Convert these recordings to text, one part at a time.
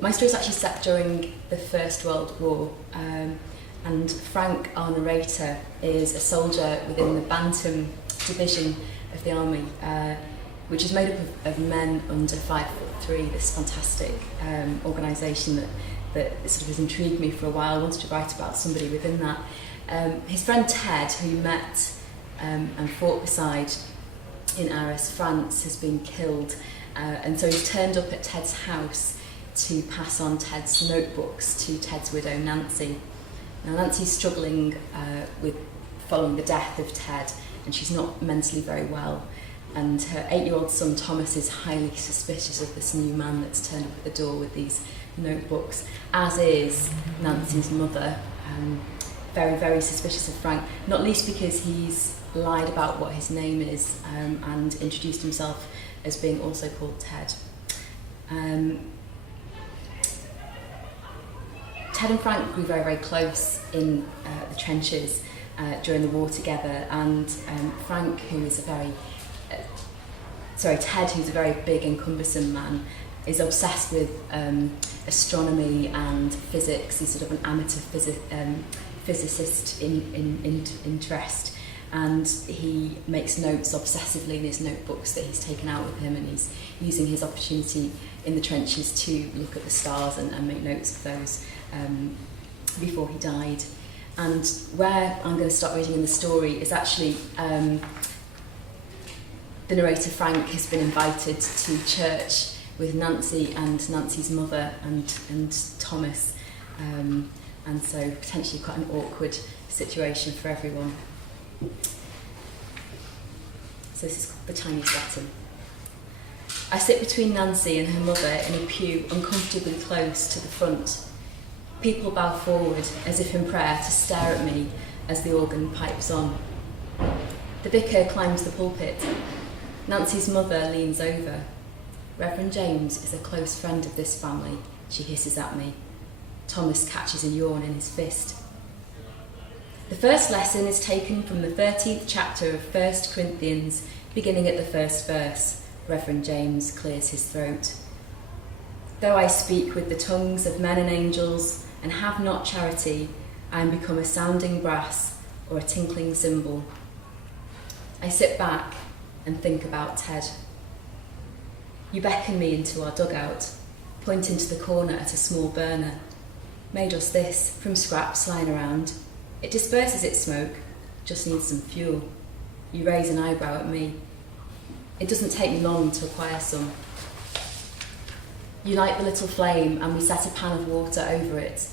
My story is actually set during the First World War, and Frank, our narrator, is a soldier within the Bantam division of the army, which is made up of men under 5'3", this fantastic organisation that sort of has intrigued me for a while. I wanted to write about somebody within that. His friend Ted, who he met and fought beside in Arras, France, has been killed, and so he's turned up at Ted's house to pass on Ted's notebooks to Ted's widow Nancy. Now Nancy's struggling with following the death of Ted, and she's not mentally very well, and her 8-year-old son Thomas is highly suspicious of this new man that's turned up at the door with these notebooks, as is Nancy's mother, very, very suspicious of Frank, not least because he's lied about what his name is and introduced himself as being also called Ted. Ted and Frank grew very, very close in the trenches during the war together, and Frank, who is Ted, who's a very big and cumbersome man, is obsessed with astronomy and physics. He's sort of an amateur physicist in interest, and he makes notes obsessively in his notebooks that he's taken out with him, and he's using his opportunity in the trenches to look at the stars and make notes of those before he died. And where I'm going to start reading in the story is actually the narrator Frank has been invited to church with Nancy and Nancy's mother and Thomas, and so potentially quite an awkward situation for everyone. So this is called The Chinese Latin. I sit between Nancy and her mother in a pew uncomfortably close to the front. People bow forward as if in prayer to stare at me as the organ pipes on. The vicar climbs the pulpit. Nancy's mother leans over. Reverend James is a close friend of this family, she hisses at me. Thomas catches a yawn in his fist. The first lesson is taken from the 13th chapter of 1 Corinthians, beginning at the first verse. Reverend James clears his throat. Though I speak with the tongues of men and angels and have not charity, I am become a sounding brass or a tinkling cymbal. I sit back and think about Ted. You beckon me into our dugout, point into the corner at a small burner. Made us this from scraps lying around. It disperses its smoke, just needs some fuel. You raise an eyebrow at me. It doesn't take me long to acquire some. You light the little flame and we set a pan of water over it.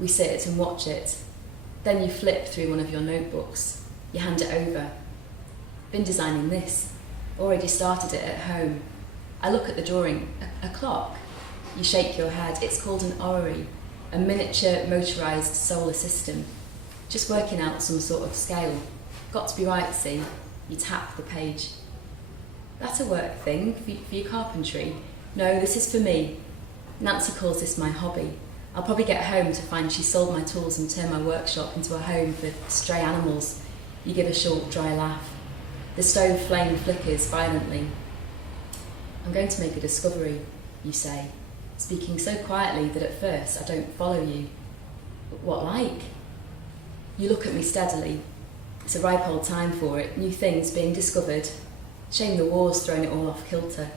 We sit and watch it. Then you flip through one of your notebooks. You hand it over. Been designing this. Already started it at home. I look at the drawing. A clock. You shake your head. It's called an orrery, a miniature motorised solar system. Just working out some sort of scale. Got to be right, see? You tap the page. That's a work thing for your carpentry. No, this is for me. Nancy calls this my hobby. I'll probably get home to find she sold my tools and turned my workshop into a home for stray animals. You give a short, dry laugh. The stove flame flickers violently. I'm going to make a discovery, you say, speaking so quietly that at first I don't follow you. But what like? You look at me steadily. It's a ripe old time for it, new things being discovered. Shame the war's thrown it all off kilter.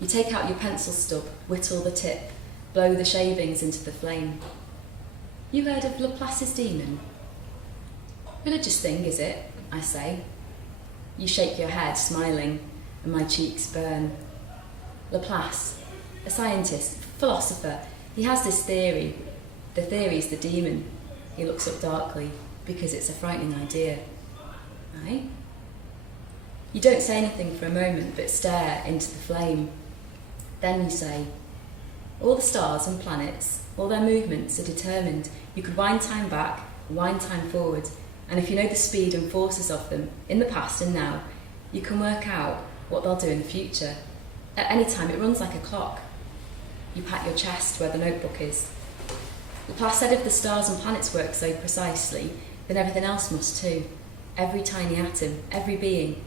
You take out your pencil stub, whittle the tip, blow the shavings into the flame. You heard of Laplace's demon? Religious thing, is it? I say. You shake your head, smiling, and my cheeks burn. Laplace, a scientist, philosopher, he has this theory. The theory's the demon. He looks up darkly, because it's a frightening idea. Aye? You don't say anything for a moment, but stare into the flame. Then you say, all the stars and planets, all their movements are determined. You could wind time back, wind time forward, and if you know the speed and forces of them, in the past and now, you can work out what they'll do in the future. At any time, it runs like a clock. You pat your chest where the notebook is. Laplace said if the stars and planets work so precisely, then everything else must too. Every tiny atom, every being.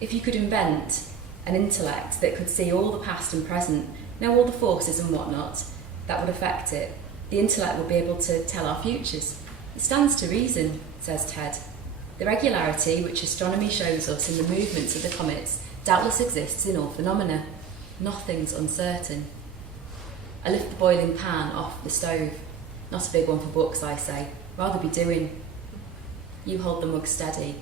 If you could invent an intellect that could see all the past and present, know all the forces and whatnot that would affect it, the intellect would be able to tell our futures. It stands to reason, says Ted. The regularity which astronomy shows us in the movements of the comets doubtless exists in all phenomena. Nothing's uncertain. I lift the boiling pan off the stove. Not a big one for books, I say. Rather be doing. You hold the mug steady.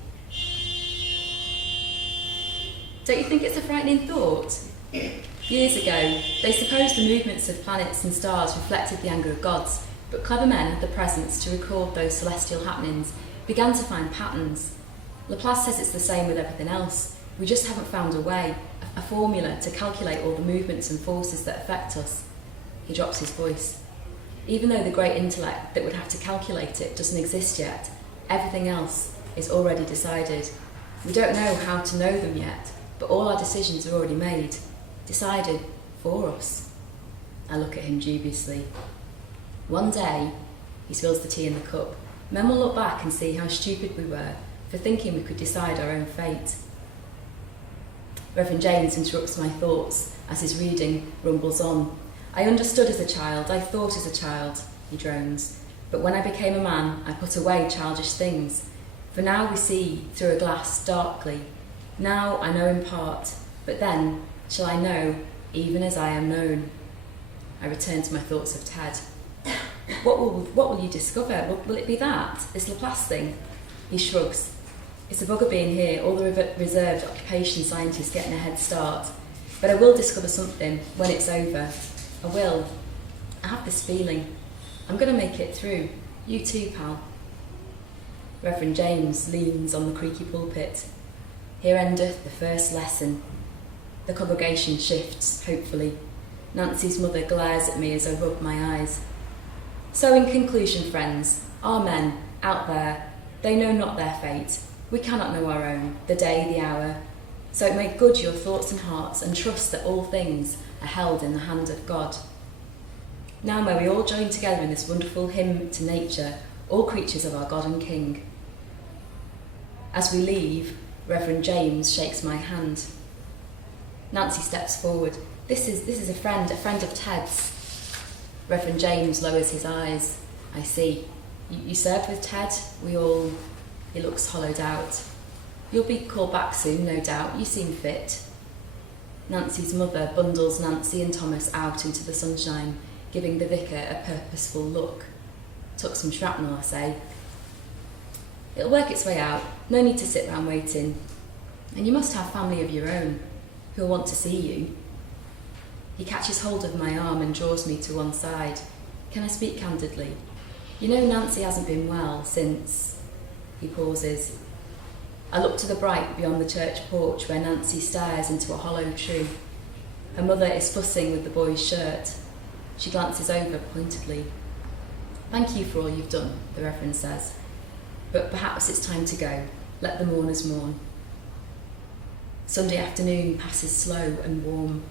Don't you think it's a frightening thought? Years ago, they supposed the movements of planets and stars reflected the anger of gods, but clever men had the presence to record those celestial happenings, began to find patterns. Laplace says it's the same with everything else. We just haven't found a way, a formula to calculate all the movements and forces that affect us. He drops his voice. Even though the great intellect that would have to calculate it doesn't exist yet, everything else is already decided. We don't know how to know them yet, but all our decisions are already made, decided for us. I look at him dubiously. One day, he spills the tea in the cup, men will look back and see how stupid we were for thinking we could decide our own fate. Reverend James interrupts my thoughts as his reading rumbles on. I understood as a child, I thought as a child, he drones, but when I became a man, I put away childish things. For now we see through a glass darkly. Now I know in part, but then shall I know even as I am known. I return to my thoughts of Ted. What will you discover? Will it be that, this Laplace thing? He shrugs. It's a bugger being here, all the reserved occupation scientists getting a head start. But I will discover something when it's over. I will. I have this feeling. I'm going to make it through. You too, pal. Reverend James leans on the creaky pulpit. Here endeth the first lesson. The congregation shifts, hopefully. Nancy's mother glares at me as I rub my eyes. So in conclusion, friends, our men, out there, they know not their fate. We cannot know our own, the day, the hour. So make good your thoughts and hearts and trust that all things are held in the hand of God. Now may we all join together in this wonderful hymn to nature, all creatures of our God and King. As we leave, Reverend James shakes my hand. Nancy steps forward. This is a friend of Ted's. Reverend James lowers his eyes. I see. You served with Ted? He looks hollowed out. You'll be called back soon, no doubt. You seem fit. Nancy's mother bundles Nancy and Thomas out into the sunshine, giving the vicar a purposeful look. Took some shrapnel, I say. It'll work its way out. No need to sit round waiting. And you must have family of your own who'll want to see you. He catches hold of my arm and draws me to one side. Can I speak candidly? You know Nancy hasn't been well since... He pauses. I look to the bright beyond the church porch where Nancy stares into a hollow tree. Her mother is fussing with the boy's shirt. She glances over pointedly. Thank you for all you've done, the Reverend says. But perhaps it's time to go. Let the mourners mourn. Sunday afternoon passes slow and warm.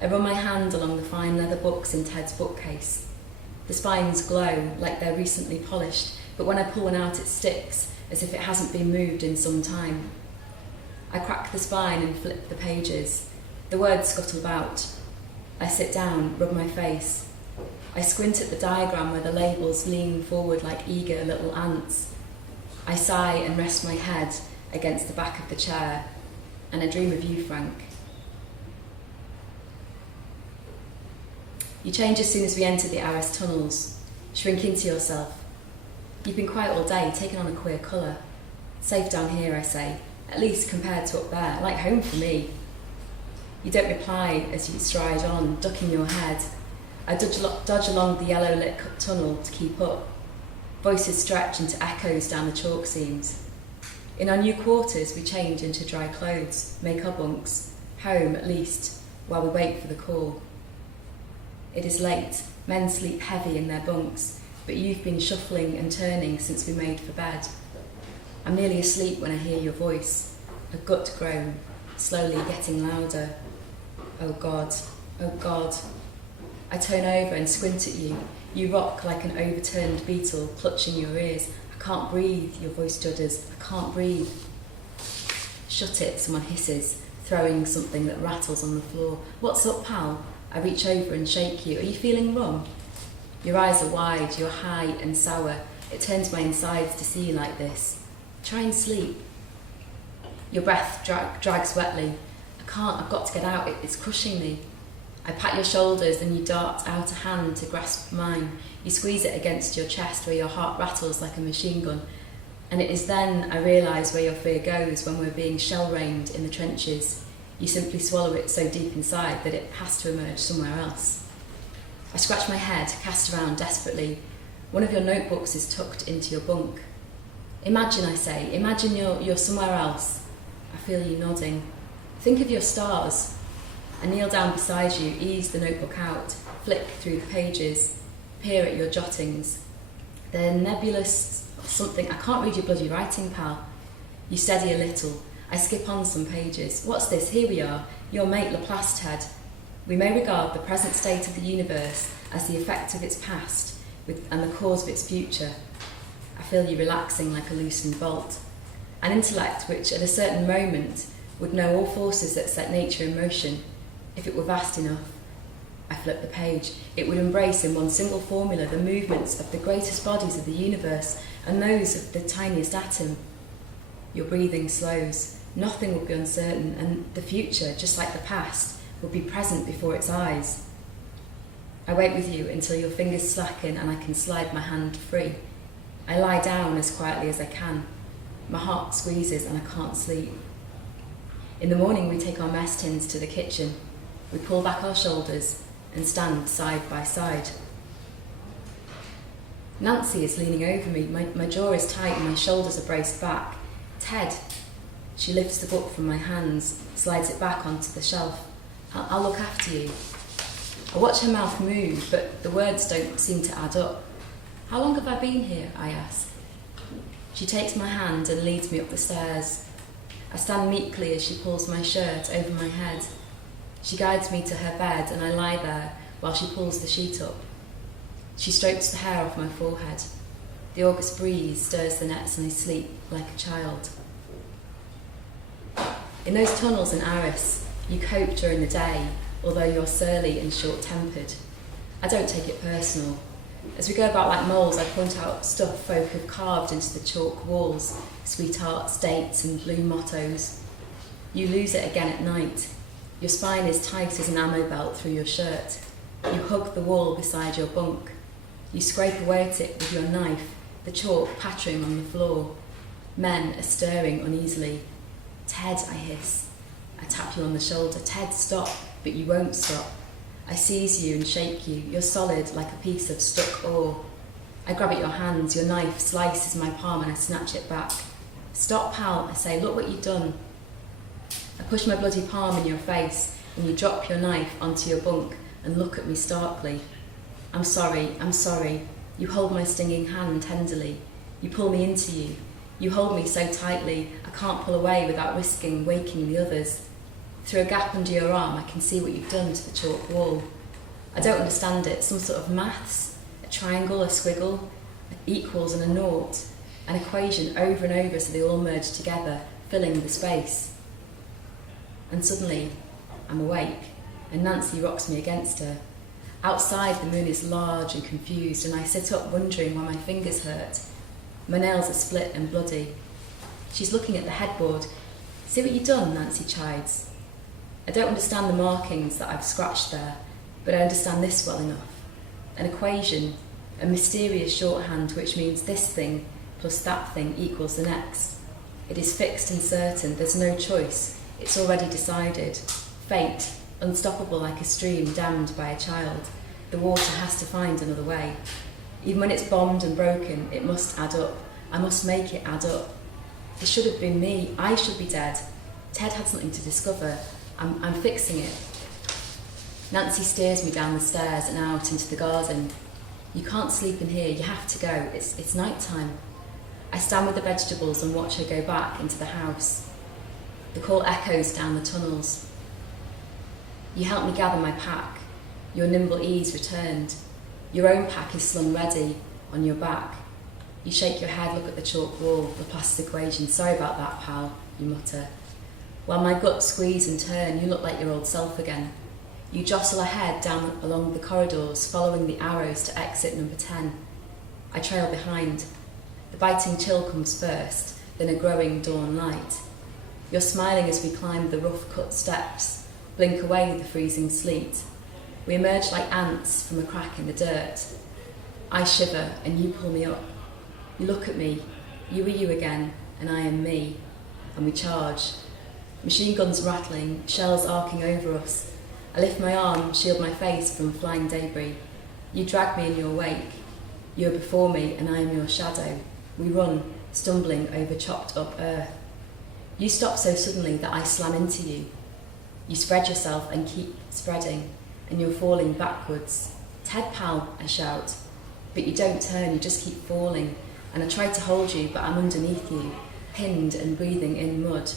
I run my hand along the fine leather books in Ted's bookcase. The spines glow like they're recently polished, but when I pull one out it sticks, as if it hasn't been moved in some time. I crack the spine and flip the pages. The words scuttle about. I sit down, rub my face. I squint at the diagram where the labels lean forward like eager little ants. I sigh and rest my head against the back of the chair, and I dream of you, Frank. You change as soon as we enter the Ares tunnels. Shrink into yourself. You've been quiet all day, taken on a queer colour. Safe down here, I say, at least compared to up there, like home for me. You don't reply as you stride on, ducking your head. I dodge along the yellow-lit tunnel to keep up. Voices stretch into echoes down the chalk seams. In our new quarters, we change into dry clothes, make our bunks, home at least, while we wait for the call. It is late, men sleep heavy in their bunks, but you've been shuffling and turning since we made for bed. I'm nearly asleep when I hear your voice, a gut groan, slowly getting louder. Oh God, oh God. I turn over and squint at you. You rock like an overturned beetle, clutching your ears. I can't breathe, your voice judders. I can't breathe. Shut it, someone hisses. throwing something that rattles on the floor. What's up, pal? I reach over and shake you. Are you feeling rum? Your eyes are wide, you're high and sour. It turns my insides to see you like this. Try and sleep. Your breath drags wetly. I can't, I've got to get out, it's crushing me. I pat your shoulders and you dart out a hand to grasp mine. You squeeze it against your chest where your heart rattles like a machine gun. And it is then I realise where your fear goes when we're being shell-rained in the trenches. You simply swallow it so deep inside that it has to emerge somewhere else. I scratch my head, cast around desperately. One of your notebooks is tucked into your bunk. Imagine, I say, imagine you're somewhere else. I feel you nodding. Think of your stars. I kneel down beside you, ease the notebook out, flick through the pages, peer at your jottings. They're nebulous something. I can't read your bloody writing, pal. You steady a little. I skip on some pages. What's this? Here we are. Your mate Laplace, Ted. We may regard the present state of the universe as the effect of its past and the cause of its future. I feel you relaxing like a loosened bolt. An intellect which, at a certain moment, would know all forces that set nature in motion, if it were vast enough. I flip the page. It would embrace in one single formula the movements of the greatest bodies of the universe and those of the tiniest atom. Your breathing slows. Nothing would be uncertain, and the future, just like the past, would be present before its eyes. I wait with you until your fingers slacken and I can slide my hand free. I lie down as quietly as I can. My heart squeezes and I can't sleep. In the morning we take our mess tins to the kitchen. We pull back our shoulders and stand side by side. Nancy is leaning over me. My jaw is tight and my shoulders are braced back. Ted. She lifts the book from my hands, slides it back onto the shelf. I'll look after you. I watch her mouth move, but the words don't seem to add up. How long have I been here? I ask. She takes my hand and leads me up the stairs. I stand meekly as she pulls my shirt over my head. She guides me to her bed and I lie there while she pulls the sheet up. She strokes the hair off my forehead. The August breeze stirs the nets and I sleep like a child. In those tunnels in Aris, you cope during the day, although you're surly and short-tempered. I don't take it personal. As we go about like moles, I point out stuff folk have carved into the chalk walls, sweethearts, dates and blue mottos. You lose it again at night. Your spine is tight as an ammo belt through your shirt. You hug the wall beside your bunk. You scrape away at it with your knife, the chalk pattering on the floor. Men are stirring uneasily. Ted, I hiss. I tap you on the shoulder. Ted, stop, but you won't stop. I seize you and shake you. You're solid like a piece of stuck ore. I grab at your hands. Your knife slices my palm and I snatch it back. Stop, pal, I say. Look what you've done. I push my bloody palm in your face and you drop your knife onto your bunk and look at me starkly. I'm sorry. You hold my stinging hand tenderly. You pull me into you. You hold me so tightly I can't pull away without risking waking the others. Through a gap under your arm I can see what you've done to the chalk wall. I don't understand it. Some sort of maths, a triangle, a squiggle, equals and a naught, an equation over and over so they all merge together, filling the space. And suddenly I'm awake and Nancy rocks me against her. Outside the moon is large and confused and I sit up wondering why my fingers hurt. My nails are split and bloody. She's looking at the headboard. See what you've done, Nancy chides. I don't understand the markings that I've scratched there, but I understand this well enough. An equation, a mysterious shorthand which means this thing plus that thing equals the next. It is fixed and certain, there's no choice. It's already decided. Fate, unstoppable like a stream dammed by a child. The water has to find another way. Even when it's bombed and broken, it must add up. I must make it add up. This should have been me. I should be dead. Ted had something to discover. I'm fixing it. Nancy steers me down the stairs and out into the garden. You can't sleep in here. You have to go. It's night time. I stand with the vegetables and watch her go back into the house. The call echoes down the tunnels. You help me gather my pack. Your nimble ease returned. Your own pack is slung ready on your back. You shake your head, look at the chalk wall, the plastic equation. Sorry about that, pal, you mutter. While my guts squeeze and turn, you look like your old self again. You jostle ahead down along the corridors, following the arrows to exit number 10. I trail behind. The biting chill comes first, then a growing dawn light. You're smiling as we climb the rough-cut steps, blink away the freezing sleet. We emerge like ants from a crack in the dirt. I shiver and you pull me up. You look at me, you are you again, and I am me, and we charge. Machine guns rattling, shells arcing over us. I lift my arm, shield my face from flying debris. You drag me in your wake. You are before me and I am your shadow. We run, stumbling over chopped up earth. You stop so suddenly that I slam into you. You spread yourself and keep spreading, and you're falling backwards. Ted pal, I shout. But you don't turn, you just keep falling. And I try to hold you, but I'm underneath you, pinned and breathing in mud.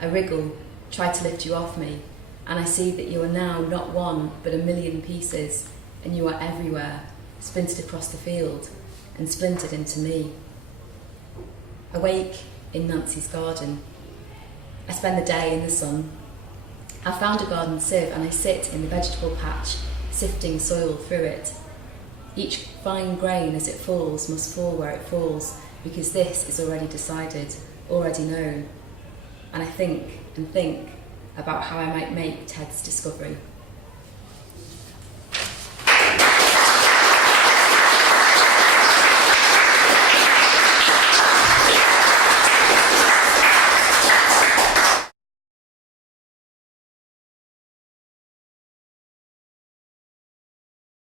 I wriggle, try to lift you off me, and I see that you are now not one, but a million pieces, and you are everywhere, splintered across the field, and splintered into me. Awake in Nancy's garden. I spend the day in the sun. I found a garden sieve and I sit in the vegetable patch, sifting soil through it. Each fine grain as it falls must fall where it falls, because this is already decided, already known. And I think and think about how I might make Ted's discovery.